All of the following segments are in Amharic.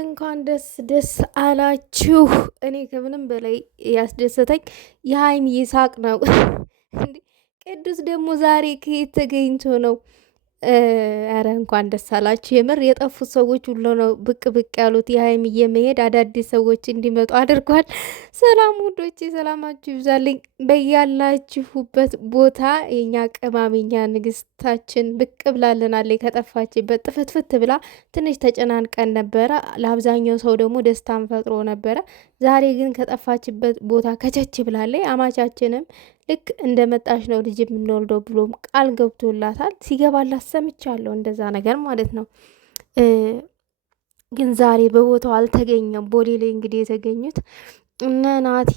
እንኳን ደስ ደስ አላችሁ። እኔ ከምንም በላይ ያስደሰተኝ የሀይሚ ይሳቅ ነው። ቅዱስ ደግሞ ዛሬ ከየት ተገኝቶ ነው? ኧረ እንኳን ደስ አላችሁ። የምር የጠፉት ሰዎች ሁሉ ነው ብቅ ብቅ ያሉት። የሀይሚዬ መሄድ አዳዲስ ሰዎች እንዲመጡ አድርጓል። ሰላም ውዶቼ፣ ሰላማችሁ ይብዛልኝ በያላችሁበት ቦታ። የኛ ቅማምኛ ንግስታችን ብቅ ብላልናለች። ከጠፋችበት ጥፍትፍት ብላ ትንሽ ተጨናንቀን ነበረ። ለአብዛኛው ሰው ደግሞ ደስታን ፈጥሮ ነበረ። ዛሬ ግን ከጠፋችበት ቦታ ከቸች ብላለች። አማቻችንም ልክ እንደ መጣሽ ነው ልጅ የምንወልደው ብሎም ቃል ገብቶላታል። ሲገባላት ሰምቻለሁ፣ እንደዛ ነገር ማለት ነው። ግን ዛሬ በቦታው አልተገኘም። ቦሌ ላይ እንግዲህ የተገኙት እነ ናቲ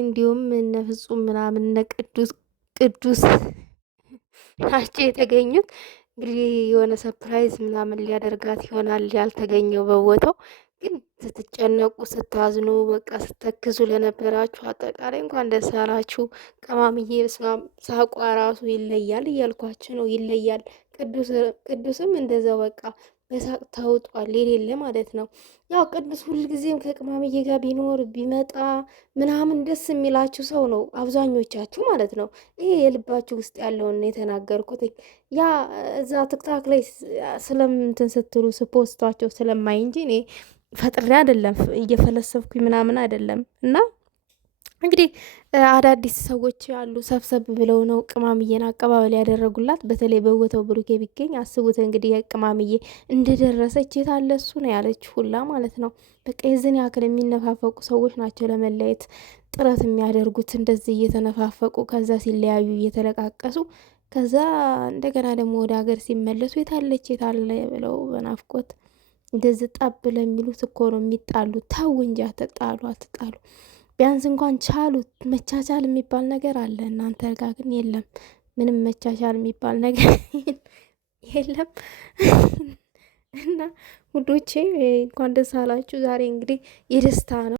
እንዲሁም እነ ፍጹም ምናምን እነ ቅዱስ ናቸው የተገኙት። እንግዲህ የሆነ ሰፕራይዝ ምናምን ሊያደርጋት ይሆናል ያልተገኘው በቦታው። ግን ስትጨነቁ ስታዝኑ፣ በቃ ስተክዙ ለነበራችሁ አጠቃላይ እንኳን ደስ አላችሁ። ቀማምዬ ስማም ሳቋ ራሱ ይለያል እያልኳችሁ ነው፣ ይለያል። ቅዱስም እንደዛው በቃ በሳቅ ተውጧል፣ የሌለ ማለት ነው። ያው ቅዱስ ሁልጊዜም ከቅማምዬ ጋር ቢኖር ቢመጣ ምናምን ደስ የሚላችሁ ሰው ነው አብዛኞቻችሁ ማለት ነው። ይሄ የልባችሁ ውስጥ ያለውን የተናገርኩት ያ እዛ ትክታክ ላይ ስለምንትን ስትሉ ስፖስቷቸው ስለማይ እንጂ እኔ ፈጥሬ አይደለም እየፈለሰብኩኝ ምናምን አይደለም። እና እንግዲህ አዳዲስ ሰዎች ያሉ ሰብሰብ ብለው ነው ቅማምዬን አቀባበል ያደረጉላት። በተለይ በቦታው ብሩኬ ቢገኝ አስቡት እንግዲህ የቅማምዬ እንደደረሰች የታለ እሱ ነው ያለች ሁላ ማለት ነው። በቃ የዝን ያክል የሚነፋፈቁ ሰዎች ናቸው ለመለየት ጥረት የሚያደርጉት፣ እንደዚህ እየተነፋፈቁ ከዛ ሲለያዩ እየተለቃቀሱ ከዛ እንደገና ደግሞ ወደ ሀገር ሲመለሱ የታለች የታለ ብለው በናፍቆት እንደዚህ ጠብ ለሚሉት እኮ ነው የሚጣሉ። ተው እንጂ አትጣሉ፣ አትጣሉ። ቢያንስ እንኳን ቻሉት። መቻቻል የሚባል ነገር አለ እናንተ ጋር ግን የለም። ምንም መቻቻል የሚባል ነገር የለም። እና ውዶቼ እንኳን ደስ አላችሁ። ዛሬ እንግዲህ የደስታ ነው።